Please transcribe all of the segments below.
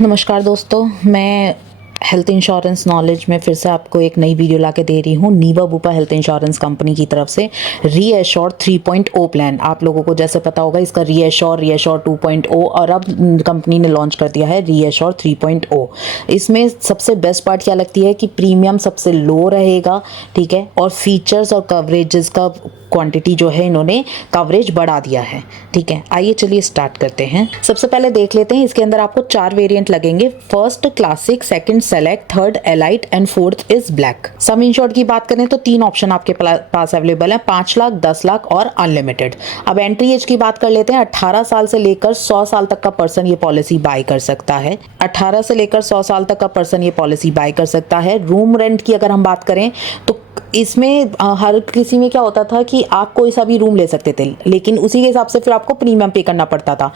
नमस्कार दोस्तों, मैं हेल्थ इंश्योरेंस नॉलेज में फिर से आपको एक नई वीडियो ला के दे रही हूँ। नीवा बुपा हेल्थ इंश्योरेंस कंपनी की तरफ से रीएश्योर 3.0 प्लान। आप लोगों को जैसे पता होगा इसका रीएश्योर 2.0 और अब कंपनी ने लॉन्च कर दिया है रीएश्योर 3.0। इसमें सबसे बेस्ट पार्ट क्या लगती है कि प्रीमियम सबसे लो रहेगा, ठीक है, और फीचर्स और कवरेजेस का क्वांटिटी जो है इन्होंने कवरेज बढ़ा दिया है, ठीक है। आइए चलिए स्टार्ट करते हैं। सबसे पहले देख लेते हैं, इसके अंदर आपको 4 वेरिएंट लगेंगे। First classic, second select, third elite and fourth is black. Sum insured की बात करें तो 3 ऑप्शन आपके पास अवेलेबल है, 5 लाख, 10 लाख और अनलिमिटेड। अब एंट्री एज की बात कर लेते हैं। 18 साल से लेकर 100 साल तक का पर्सन ये पॉलिसी बाय कर सकता है। 18 से लेकर 100 साल तक का पर्सन ये पॉलिसी बाय कर सकता है। रूम रेंट की अगर हम बात करें तो इसमें हर किसी में क्या होता था कि आप कोई सा भी रूम ले सकते थे, लेकिन उसी के हिसाब से फिर आपको प्रीमियम पे करना पड़ता था।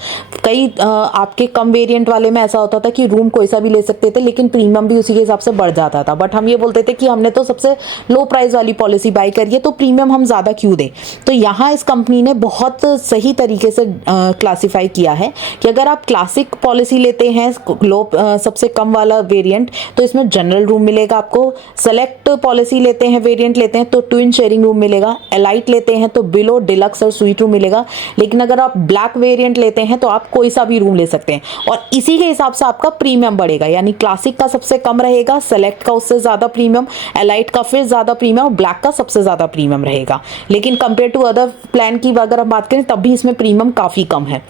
कई आपके कम वेरिएंट वाले में ऐसा होता था कि रूम कोई सा भी ले सकते थे, लेकिन प्रीमियम भी उसी के हिसाब से बढ़ जाता था। बट हम ये बोलते थे कि हमने तो सबसे लो प्राइस वाली पॉलिसी बाय करी है, तो प्रीमियम हम ज़्यादा क्यों दें। तो यहाँ इस कंपनी ने बहुत सही तरीके से क्लासीफाई किया है कि अगर आप क्लासिक पॉलिसी लेते हैं, लो सबसे कम वाला वेरिएंट, तो इसमें जनरल रूम मिलेगा आपको। सेलेक्ट पॉलिसी लेते हैं, वेरिएंट लेते हैं तो ट्विन शेयरिंग रूम मिलेगा। एलाइट लेते हैं तो बिलो, डिलक्स और स्वीट रूम मिलेगा। लेकिन अगर आप ब्लैक वेरिएंट लेते हैं तो आप कोई सा भी रूम ले सकते हैं, और इसी के हिसाब से आपका प्रीमियम बढ़ेगा। यानी क्लासिक का सबसे कम रहेगा, सेलेक्ट का उससे ज्यादा प्रीमियम, एलाइट का फिर ज्यादा प्रीमियम और ब्लैक का सबसे ज्यादा प्रीमियम रहेगा। लेकिन कंपेयर टू अदर प्लान की अगर हम बात करें तब भी इसमें प्रीमियम काफी कम है।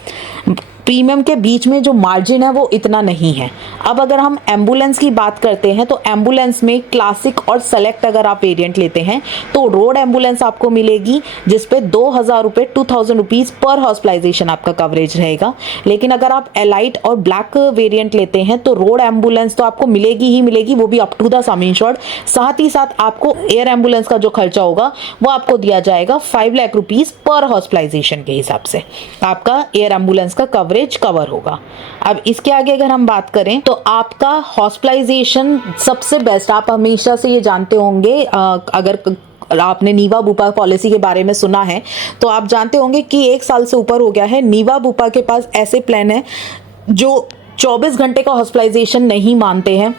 प्रीमियम के बीच में जो मार्जिन है वो इतना नहीं है। अब अगर हम एम्बुलेंस की बात करते हैं तो एम्बुलेंस में क्लासिक और सेलेक्ट अगर आप वेरिएंट लेते हैं तो रोड एम्बुलेंस आपको मिलेगी जिसपे 2000 रुपये 2000 रुपीज पर हॉस्पिटलाइजेशन आपका कवरेज रहेगा। लेकिन अगर आप एलाइट और ब्लैक वेरिएंट लेते हैं तो रोड एम्बुलेंस तो आपको मिलेगी ही मिलेगी, वो भी up to the sum insured. साथ ही साथ आपको एयर एम्बुलेंस का जो खर्चा होगा वो आपको दिया जाएगा 5 लाख रुपीज पर हॉस्पिटलाइजेशन के हिसाब से आपका एयर एम्बुलेंस का कवरेज कवर होगा। अब इसके आगे अगर हम बात करें तो आपका हॉस्पिटलाइजेशन सबसे बेस्ट, आप हमेशा से ये जानते होंगे, अगर आपने नीवा बुपा पॉलिसी के बारे में सुना है तो आप जानते होंगे कि 1 साल से ऊपर हो गया है, नीवा बुपा के पास ऐसे प्लान है जो 24 घंटे का हॉस्पिटलाइजेशन नहीं मानते हैं।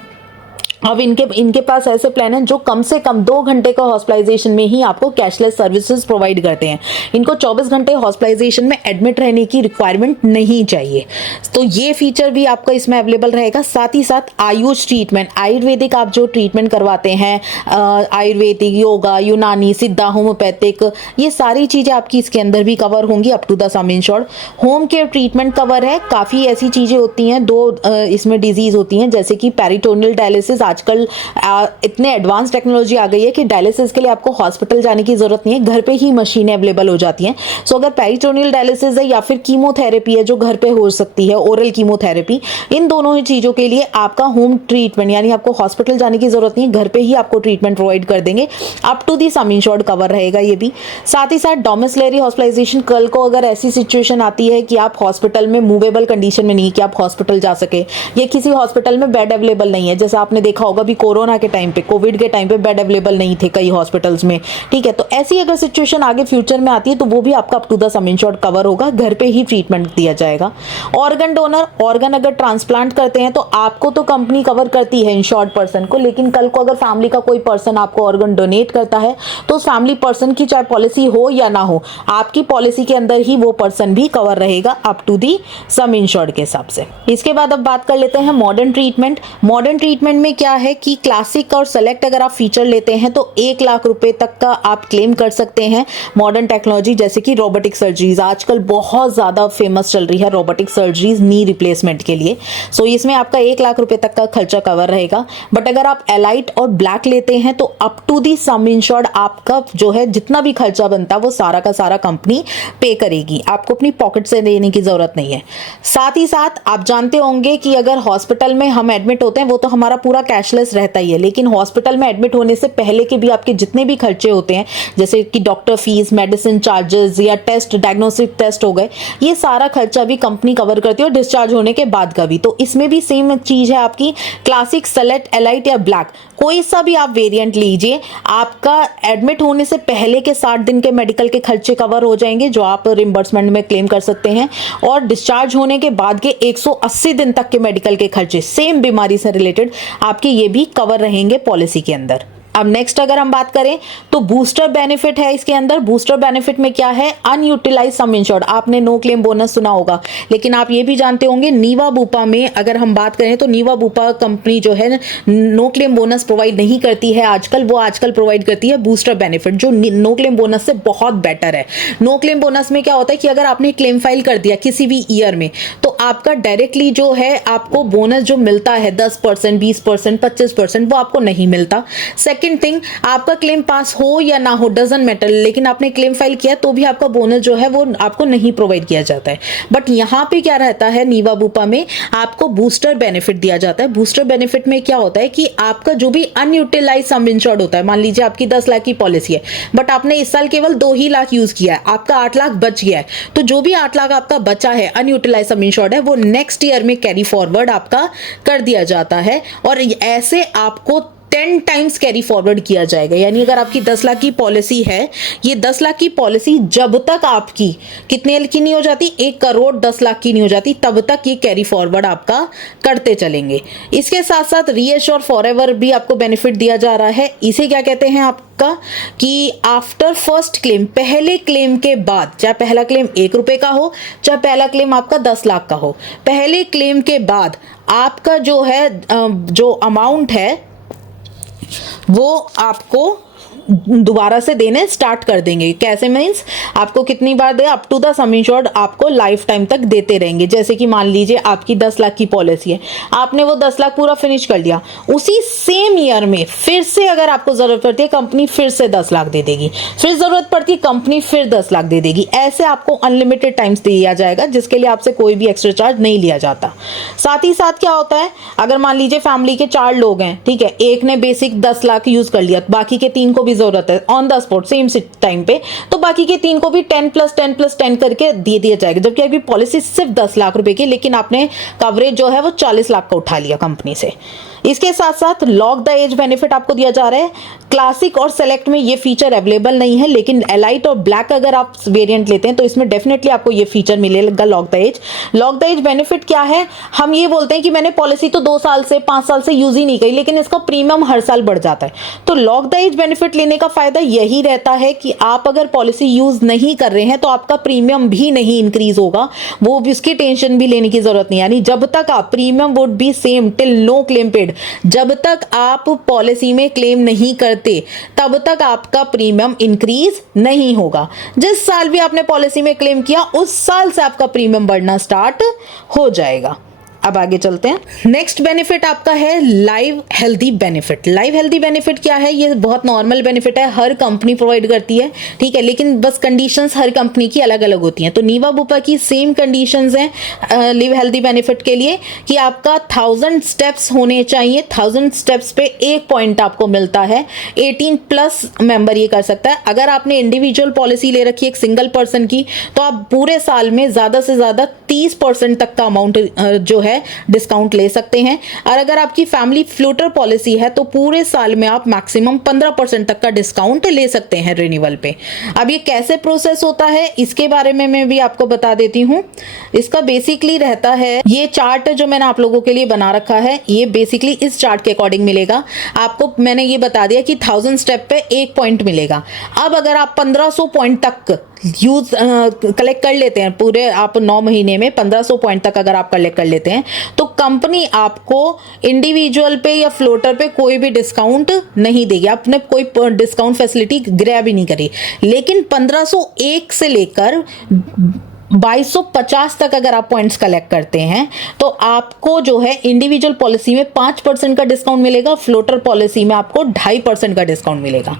अब इनके पास ऐसे प्लान हैं जो कम से कम 2 घंटे का हॉस्पिटलाइजेशन में ही आपको कैशलेस सर्विसेज प्रोवाइड करते हैं। इनको 24 घंटे हॉस्पिटलाइजेशन में एडमिट रहने की रिक्वायरमेंट नहीं चाहिए, तो ये फीचर भी आपका इसमें अवेलेबल रहेगा। साथ ही साथ आयुष ट्रीटमेंट, आयुर्वेदिक आप जो ट्रीटमेंट करवाते हैं, आयुर्वेदिक, योगा, यूनानी, सिद्धा, होम्योपैथिक, ये सारी चीज़ें आपकी इसके अंदर भी कवर होंगी up to the sum insured. Home care treatment cover है। काफ़ी ऐसी चीज़ें होती हैं, 2 इसमें डिजीज़ होती हैं जैसे कि पेरिटोनियल डायलिसिस। आजकल इतने एडवांस टेक्नोलॉजी आ गई है कि डायलिसिस के लिए आपको हॉस्पिटल जाने की जरूरत नहीं है, घर पे ही मशीनें अवेलेबल हो जाती हैं। सो अगर पेरिटोनियल डायलिसिस है या फिर कीमोथेरेपी है जो घर पे हो सकती है, ओरल कीमोथेरेपी, इन दोनों ही चीजों के लिए आपका होम ट्रीटमेंट, यानी आपको हॉस्पिटल जाने की जरूरत नहीं है, घर पे ही आपको ट्रीटमेंट प्रोवाइड कर देंगे। Up to the sum insured cover रहेगा ये भी। साथ ही साथ डोमिसिलरी हॉस्पिटलाइजेशन, कल को अगर ऐसी सिचुएशन आती है कि आप हॉस्पिटल में मूवेबल कंडीशन में नहीं कि आप हॉस्पिटल जा सके, या किसी हॉस्पिटल में बेड अवेलेबल नहीं है, जैसे आपने देखा होगा भी कोरोना के टाइम पे, कोविड के टाइम पे बेड अवेलेबल नहीं थे कई हॉस्पिटल्स में, ठीक है, तो ऐसी अगर सिचुएशन आगे फ्यूचर में आती है तो वो भी आपका up to the sum insured cover होगा, घर पे ही ट्रीटमेंट दिया जाएगा। ऑर्गन डोनर, ऑर्गन अगर ट्रांसप्लांट करते हैं तो आपको तो कंपनी कवर करती है इंश्योर्ड पर्सन को, लेकिन कल को अगर फैमिली का कोई पर्सन आपको ऑर्गन डोनेट करता है तो उस फैमिली पर्सन की चाहे पॉलिसी हो या ना हो, आपकी पॉलिसी के अंदर ही वो पर्सन भी कवर रहेगा up to the sum insured के हिसाब से। इसके बाद अब बात कर लेते हैं मॉडर्न ट्रीटमेंट। मॉडर्न ट्रीटमेंट में क्या है कि क्लासिक और सेलेक्ट अगर आप फीचर लेते हैं तो 1 लाख रुपए तक का आप क्लेम कर सकते हैं। मॉडर्न टेक्नोलॉजी जैसे कि रोबोटिक सर्जरीज, आजकल बहुत ज्यादा फेमस चल रही है रोबोटिक सर्जरीज नी रिप्लेसमेंट के लिए। सो इसमें आपका 1 लाख रुपए तक का खर्चा कवर रहेगा। बट अगर आप एलाइट और ब्लैक लेते हैं तो up to the sum insured आपका जो है जितना भी खर्चा बनता है वो सारा का सारा कंपनी पे करेगी, आपको अपनी पॉकेट से देने की जरूरत नहीं है। साथ ही साथ आप जानते होंगे कि अगर हॉस्पिटल में हम एडमिट होते हैं वो तो हमारा पूरा कैशलेस रहता ही है, लेकिन हॉस्पिटल में एडमिट होने से पहले के भी आपके जितने भी खर्चे होते हैं, जैसे कि डॉक्टर फीस, मेडिसिन चार्जेस या टेस्ट, डायग्नोस्टिक टेस्ट हो गए, ये सारा खर्चा भी कंपनी कवर करती है और डिस्चार्ज होने के बाद का भी। तो इसमें भी सेम चीज है आपकी, क्लासिक, सेलेक्ट, एलाइट या ब्लैक, कोई सा भी आप वेरिएंट लीजिए, आपका एडमिट होने से पहले के 60 दिन के मेडिकल के खर्चे कवर हो जाएंगे जो आप रिम्बर्समेंट में क्लेम कर सकते हैं, और डिस्चार्ज होने के बाद के 180 दिन तक के मेडिकल के खर्चे सेम बीमारी से रिलेटेड आपके ये भी कवर रहेंगे पॉलिसी के अंदर। अब नेक्स्ट अगर हम बात करें तो बूस्टर बेनिफिट है इसके अंदर। बूस्टर बेनिफिट में क्या है, अनयूटिलाइज सम इंश्योर्ड, आपने नो क्लेम बोनस सुना होगा, लेकिन आप ये भी जानते होंगे नीवा बुपा में अगर हम बात करें तो नीवा बुपा कंपनी जो है नो क्लेम बोनस प्रोवाइड नहीं करती है आजकल, वो आजकल प्रोवाइड करती है बूस्टर बेनिफिट जो नो क्लेम बोनस से बहुत बेटर है। नो क्लेम बोनस में क्या होता है कि अगर आपने क्लेम फाइल कर दिया किसी भी ईयर में तो आपका डायरेक्टली जो है आपको बोनस जो मिलता है 10%, 20%, 25% वो आपको नहीं मिलता। सेकंड थिंग, आपका क्लेम पास हो या ना हो डजंट मैटर, लेकिन आपने क्लेम फाइल किया तो भी आपका बोनस जो है वो आपको नहीं प्रोवाइड किया जाता है। बट यहाँ पे क्या रहता है, नीवा बुपा में आपको बूस्टर बेनिफिट दिया जाता है। बूस्टर बेनिफिट में क्या होता है कि आपका जो भी अनयूटिलाइज सम इंश्योर्ड होता है, मान लीजिए आपकी 10 लाख की पॉलिसी है बट आपने इस साल केवल 2 ही लाख यूज किया है, आपका 8 लाख बच गया है, तो जो भी 8 लाख आपका बचा है अनयूटिलाइज सम इंश्योर्ड है वो नेक्स्ट ईयर में कैरी फॉरवर्ड आपका कर दिया जाता है, और ऐसे आपको 10 टाइम्स कैरी फॉरवर्ड किया जाएगा। यानी अगर आपकी 10 लाख की पॉलिसी है, ये 10 लाख की पॉलिसी जब तक आपकी कितने की नहीं हो जाती, 1 करोड़ 10 लाख की नहीं हो जाती, तब तक ये कैरी फॉरवर्ड आपका करते चलेंगे। इसके साथ साथ रीएश्योर फॉरएवर भी आपको बेनिफिट दिया जा रहा है। इसे क्या कहते हैं आपका कि आफ्टर फर्स्ट क्लेम, पहले क्लेम के बाद, चाहे पहला क्लेम 1 रुपए का हो चाहे पहला क्लेम आपका 10 लाख का हो, पहले क्लेम के बाद आपका जो है जो अमाउंट है वो आपको दोबारा से देने स्टार्ट कर देंगे। कैसे मीन्स आपको कितनी बार दे, up to the sum insured आपको लाइफ टाइम तक देते रहेंगे। जैसे कि मान लीजिए आपकी 10 लाख की पॉलिसी है, आपने वो 10 लाख पूरा फिनिश कर लिया, उसी सेम ईयर में फिर से अगर आपको जरूरत पड़ती है कंपनी फिर से 10 लाख दे देगी, फिर जरूरत पड़ती है कंपनी फिर 10 लाख दे देगी। ऐसे आपको अनलिमिटेड टाइम्स दिया जाएगा जिसके लिए आपसे कोई भी एक्स्ट्रा चार्ज नहीं लिया जाता। साथ ही साथ क्या होता है, अगर मान लीजिए फैमिली के 4 लोग हैं, ठीक है, एक ने बेसिक 10 लाख यूज कर लिया, बाकी के 3 को भी जरूरत है on the spot same time पे, तो बाकी के 3 को भी 10+10+10 करके दे दिया जाएगा। जबकि अभी पॉलिसी सिर्फ 10 लाख रुपए की, लेकिन आपने कवरेज जो है वो 40 लाख का उठा लिया कंपनी से। इसके साथ साथ लॉक द एज बेनिफिट आपको दिया जा रहा है। क्लासिक और सेलेक्ट में ये फीचर अवेलेबल नहीं है, लेकिन एलाइट और ब्लैक अगर आप वेरिएंट लेते हैं तो इसमें डेफिनेटली आपको ये फीचर मिलेगा lock the age. Lock the age benefit क्या है, हम ये बोलते हैं कि मैंने पॉलिसी तो 2 साल से 5 साल से यूज ही नहीं की, लेकिन इसका प्रीमियम हर साल बढ़ जाता है। तो लॉक द एज बेनिफिट लेने का फायदा यही रहता है कि आप अगर पॉलिसी यूज नहीं कर रहे हैं तो आपका प्रीमियम भी नहीं इंक्रीज होगा, वो भी उसकी टेंशन भी लेने की जरूरत नहीं। यानी जब तक आप premium would be same till no claim paid, जब तक आप पॉलिसी में क्लेम नहीं करते तब तक आपका प्रीमियम इंक्रीज नहीं होगा। जिस साल भी आपने पॉलिसी में क्लेम किया उस साल से आपका प्रीमियम बढ़ना स्टार्ट हो जाएगा। अब आगे चलते हैं। नेक्स्ट बेनिफिट आपका है live healthy benefit. Live healthy benefit क्या है, ये बहुत नॉर्मल बेनिफिट है, हर कंपनी प्रोवाइड करती है, ठीक है, लेकिन बस कंडीशंस हर कंपनी की अलग अलग होती हैं। तो नीवा बुपा की सेम कंडीशंस हैं लिव हेल्दी बेनिफिट के लिए कि आपका 1000 स्टेप्स होने चाहिए, 1000 स्टेप्स पे 1 पॉइंट आपको मिलता है। 18+ मेंबर ये कर सकता है। अगर आपने इंडिविजुअल पॉलिसी ले रखी है एक सिंगल पर्सन की, तो आप पूरे साल में ज्यादा से ज्यादा 30% तक का अमाउंट जो है डिस्काउंट ले सकते हैं। और अगर आपकी फैमिली फ्लोटर पॉलिसी है तो पूरे साल में आप मैक्सिमम 15% तक का डिस्काउंट ले सकते हैं रिन्यूअल पे। अब ये कैसे प्रोसेस होता है इसके बारे में मैं भी आपको बता देती हूँ। इसका बेसिकली रहता है, ये चार्ट जो मैंने आप लोगों के लिए बना रखा है, ये बेसिकली इस चार्ट के अकॉर्डिंग मिलेगा आपको। मैंने ये बता दिया कि 1000 स्टेप पे 1 पॉइंट मिलेगा। अब अगर आप 1500 पॉइंट तक यूज कलेक्ट कर लेते हैं, पूरे आप 9 महीने में 1500 पॉइंट तक अगर आप कलेक्ट कर लेते हैं तो कंपनी आपको इंडिविजुअल पे या फ्लोटर पे कोई भी डिस्काउंट नहीं देगी, आपने कोई डिस्काउंट फैसिलिटी ग्रैब ही नहीं करी। लेकिन 1501 से लेकर 2250 तक अगर आप पॉइंट्स कलेक्ट करते हैं तो आपको जो है इंडिविजुअल पॉलिसी में 5% का डिस्काउंट मिलेगा, फ्लोटर पॉलिसी में आपको 2.5% का डिस्काउंट मिलेगा।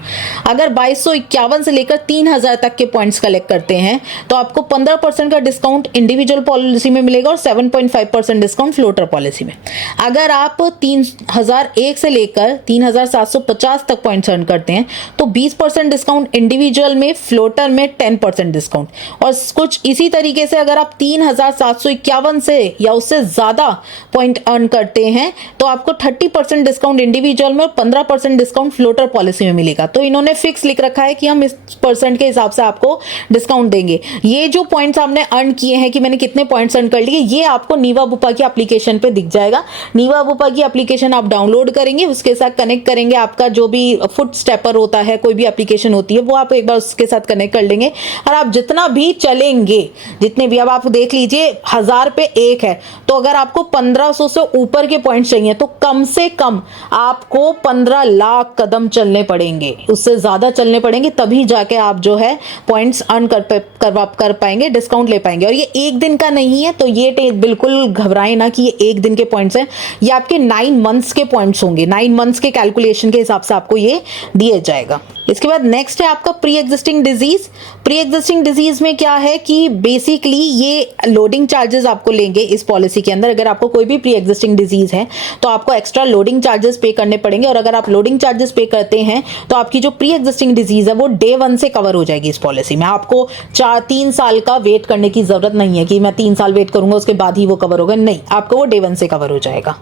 अगर 2251 से लेकर 3000 तक के पॉइंट्स कलेक्ट करते हैं तो आपको 15% का डिस्काउंट इंडिविजुअल पॉलिसी में मिलेगा और 7.5% डिस्काउंट फ्लोटर पॉलिसी में। अगर आप 3001 से लेकर 3750 तक पॉइंट्स अर्न करते हैं तो 20% डिस्काउंट इंडिविजुअल में, फ्लोटर में 10% डिस्काउंट। और कुछ इसी तरीके से अगर आप 3751 से या उससे ज्यादा पॉइंट अर्न करते हैं तो आपको 30% डिस्काउंट इंडिविजुअल में और 15% डिस्काउंट फ्लोटर पॉलिसी में मिलेगा। तो इन्होंने फिक्स लिख रखा है कि हम इस परसेंट के हिसाब से आपको डिस्काउंट देंगे। ये जो पॉइंट्स आपने अर्न किए हैं कि मैंने कितने पॉइंट्स अर्न कर लिए, ये आपको नीवा बुपा की एप्लीकेशन पे दिख जाएगा। नीवा बुपा की एप्लीकेशन आप डाउनलोड करेंगे, उसके साथ कनेक्ट करेंगे आपका जो भी फुट स्टेपर होता है, कोई भी एप्लीकेशन होती है वो आप एक बार उसके साथ कनेक्ट कर लेंगे और आप जितना भी चलेंगे, जितने भी, अब आप देख लीजिए 1000 पे एक है तो अगर आपको 1500 से ऊपर के पॉइंट्स चाहिए तो कम से कम आपको 15 लाख कदम चलने पड़ेंगे, उससे ज्यादा चलने पड़ेंगे, तभी जाके आप जो है पॉइंट्स अर्न कर पाएंगे, डिस्काउंट ले पाएंगे। और ये एक दिन का नहीं है तो ये बिल्कुल घबराएं ना कि ये एक दिन के पॉइंट्स हैं, ये आपके 9 मंथ्स के पॉइंट्स होंगे। 9 मंथ्स के कैलकुलेशन के हिसाब से आपको ये दिया जाएगा। इसके बाद नेक्स्ट है आपका pre existing disease. Pre existing disease में क्या है कि बेसिकली ये लोडिंग चार्जेस आपको लेंगे इस पॉलिसी के अंदर। अगर आपको कोई भी प्री एग्जिस्टिंग डिजीज है तो आपको एक्स्ट्रा लोडिंग चार्जेस पे करने पड़ेंगे और अगर आप लोडिंग चार्जेस पे करते हैं तो आपकी जो प्री एग्जिस्टिंग डिजीज है वो डे 1 से कवर हो जाएगी इस पॉलिसी में। आपको 3 साल का वेट करने की जरूरत नहीं है कि मैं 3 साल वेट करूंगा उसके बाद ही वो कवर होगा, नहीं, आपको वो डे 1 से कवर हो जाएगा।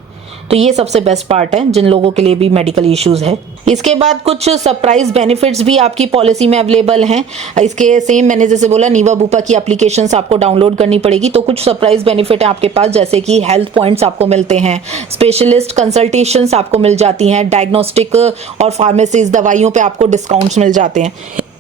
तो ये सबसे बेस्ट पार्ट है जिन लोगों के लिए भी मेडिकल इश्यूज है। इसके बाद कुछ सरप्राइज बेनिफिट्स भी आपकी पॉलिसी में अवेलेबल हैं। इसके सेम मैंने जैसे बोला नीवा बुपा की एप्लीकेशंस आपको डाउनलोड करनी पड़ेगी, तो कुछ सरप्राइज बेनिफिट है आपके पास, जैसे कि हेल्थ पॉइंट्स आपको मिलते हैं, स्पेशलिस्ट कंसल्टेशंस आपको मिल जाती हैं, डायग्नोस्टिक और फार्मेसीज दवाइयों पे आपको डिस्काउंट्स मिल जाते हैं।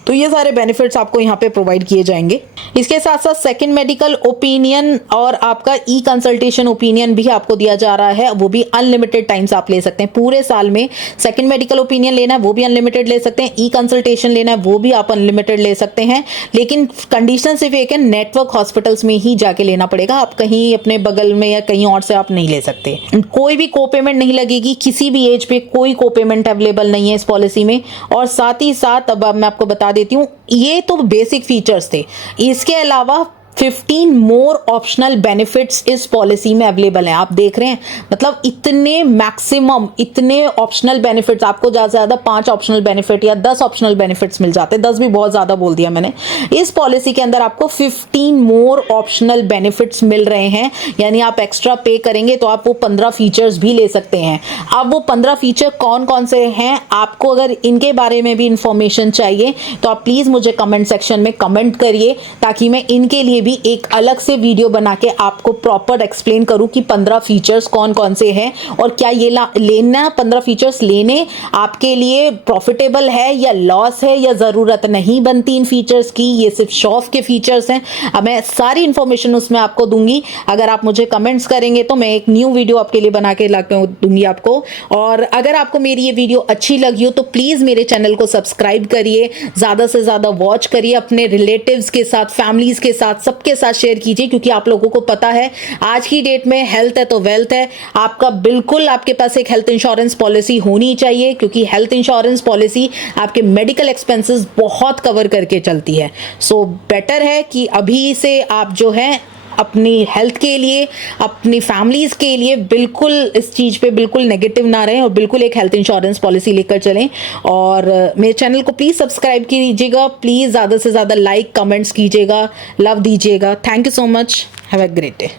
तो ये सारे बेनिफिट्स आपको यहाँ पे प्रोवाइड किए जाएंगे। इसके साथ साथ सेकंड मेडिकल ओपिनियन और आपका ई कंसल्टेशन ओपिनियन भी आपको दिया जा रहा है, वो भी अनलिमिटेड टाइम्स आप ले सकते हैं। पूरे साल में सेकंड मेडिकल ओपिनियन लेना है वो भी अनलिमिटेड ले सकते हैं, ई कंसल्टेशन लेना है वो भी आप अनलिमिटेड ले सकते हैं, लेकिन कंडीशन सिर्फ एक है, नेटवर्क हॉस्पिटल्स में ही जाके लेना पड़ेगा, आप कहीं अपने बगल में या कहीं और से आप नहीं ले सकते। कोई भी को पेमेंट नहीं लगेगी, किसी भी एज पे कोई को पेमेंट अवेलेबल नहीं है इस पॉलिसी में। और साथ ही साथ अब मैं आपको बता देती हूँ, ये तो बेसिक फीचर्स थे, इसके अलावा 15 मोर ऑप्शनल बेनिफिट्स इस पॉलिसी में अवेलेबल हैं। आप देख रहे हैं, मतलब इतने मैक्सिमम इतने ऑप्शनल बेनिफिट्स आपको, ज्यादा से ज्यादा 5 ऑप्शनल बेनिफिट या 10 ऑप्शनल बेनिफिट्स मिल जाते हैं। 10 भी बहुत ज्यादा बोल दिया मैंने। इस पॉलिसी के अंदर आपको 15 मोर ऑप्शनल बेनिफिट्स मिल रहे हैं, यानी आप एक्स्ट्रा पे करेंगे तो आप वो 15 फीचर्स भी ले सकते हैं। अब वो 15 फीचर कौन कौन से हैं, आपको अगर इनके बारे में भी इंफॉर्मेशन चाहिए तो आप प्लीज मुझे कमेंट सेक्शन में कमेंट करिए, ताकि मैं इनके लिए भी एक अलग से वीडियो बना के आपको प्रॉपर एक्सप्लेन करूं कि 15 फीचर्स कौन कौन से हैं और क्या ये लेना 15 फीचर्स लेने आपके लिए प्रॉफिटेबल है या लॉस है या जरूरत नहीं बनती इन फीचर्स की, ये सिर्फ शो ऑफ के फीचर्स हैं। अब मैं सारी इंफॉर्मेशन उसमें आपको दूंगी। अगर आप मुझे कमेंट्स करेंगे तो मैं एक न्यू वीडियो आपके लिए बना के दूंगी आपको। और अगर आपको मेरी ये वीडियो अच्छी लगी हो तो प्लीज मेरे चैनल को सब्सक्राइब करिए, ज्यादा से ज्यादा वॉच करिए, अपने रिलेटिव्स के साथ, फैमिलीज के साथ, सबके साथ शेयर कीजिए, क्योंकि आप लोगों को पता है आज की डेट में हेल्थ है तो वेल्थ है। आपका बिल्कुल आपके पास एक हेल्थ इंश्योरेंस पॉलिसी होनी चाहिए, क्योंकि हेल्थ इंश्योरेंस पॉलिसी आपके मेडिकल एक्सपेंसेस बहुत कवर करके चलती है। सो बेटर है कि अभी से आप जो है अपनी हेल्थ के लिए, अपनी फैमिलीज के लिए बिल्कुल इस चीज पे बिल्कुल नेगेटिव ना रहें और बिल्कुल एक हेल्थ इंश्योरेंस पॉलिसी लेकर चलें। और मेरे चैनल को प्लीज सब्सक्राइब कीजिएगा, प्लीज ज्यादा से ज्यादा लाइक कमेंट्स कीजिएगा, लव दीजिएगा। Thank you so much, have a great day.